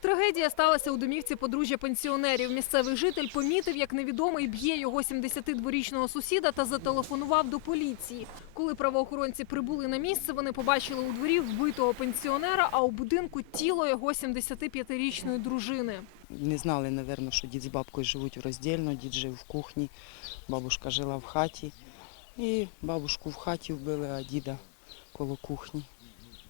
Трагедія сталася у домівці подружжя пенсіонерів. Місцевий житель помітив, як невідомий б'є його 72-річного сусіда та зателефонував до поліції. Коли правоохоронці прибули на місце, вони побачили у дворі вбитого пенсіонера, а у будинку тіло його 75-річної дружини. Не знали, напевно, що дід з бабкою живуть роздільно, дід жив в кухні, бабушка жила в хаті. І бабушку в хаті вбили, а діда коло кухні.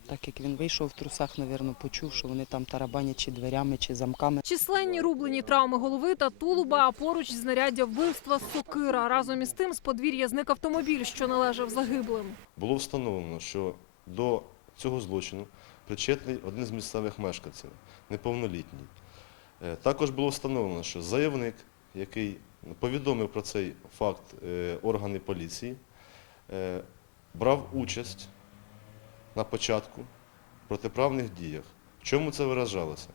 Так як він вийшов в трусах, напевно, почув, що вони там тарабанять чи дверями, чи замками. Численні рублені травми голови та тулуба, а поруч знаряддя вбивства сокира. Разом із тим з подвір'я зник автомобіль, що належав загиблим. Було встановлено, що до цього злочину причетний один з місцевих мешканців, неповнолітній. Е, Також було встановлено, що заявник, який повідомив про цей факт е, органи поліції, е, брав участь на початку протиправних діях. В чому це виражалося?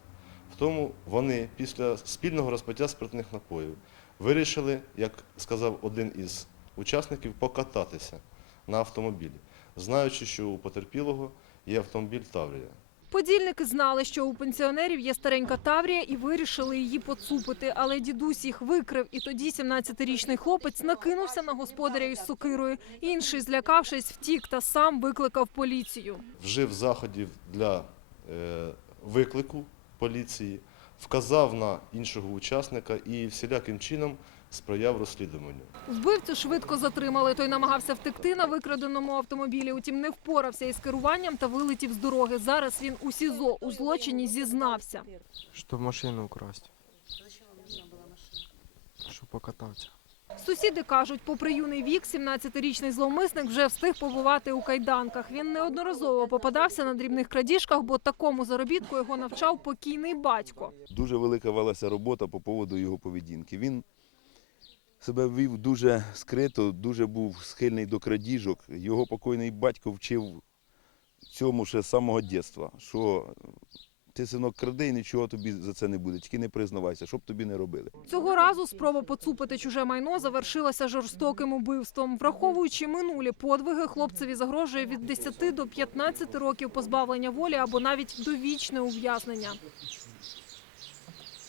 В тому вони після спільного розпиття спиртних напоїв вирішили, як сказав один із учасників, покататися на автомобілі, знаючи, що у потерпілого є автомобіль Таврія. Подільники знали, що у пенсіонерів є старенька Таврія і вирішили її поцупити. Але дідусь їх викрив, і тоді 17-річний хлопець накинувся на господаря із сокирою. Інший, злякавшись, втік та сам викликав поліцію. Вжив заходів для е, виклику поліції, вказав на іншого учасника і всіляким чином сприяв розслідуванню. Вбивцю швидко затримали. Той намагався втекти на викраденому автомобілі. Утім, не впорався із керуванням та вилетів з дороги. Зараз він у СІЗО у злочині зізнався. Щоб машину украсть. Щоб покататися. Сусіди кажуть, попри юний вік, 17-річний зловмисник вже встиг побувати у кайданках. Він неодноразово попадався на дрібних крадіжках, бо такому заробітку його навчав покійний батько. Дуже велика велася робота по поводу його поведінки. Він себе вів дуже скрито, дуже був схильний до крадіжок. Його покойний батько вчив цьому ще з самого дитинства, що ти, синок, кради і нічого тобі за це не буде, тільки не признавайся, що б тобі не робили. Цього разу спроба поцупити чуже майно завершилася жорстоким убивством. Враховуючи минулі подвиги, хлопцеві загрожує від 10 до 15 років позбавлення волі або навіть довічне ув'язнення.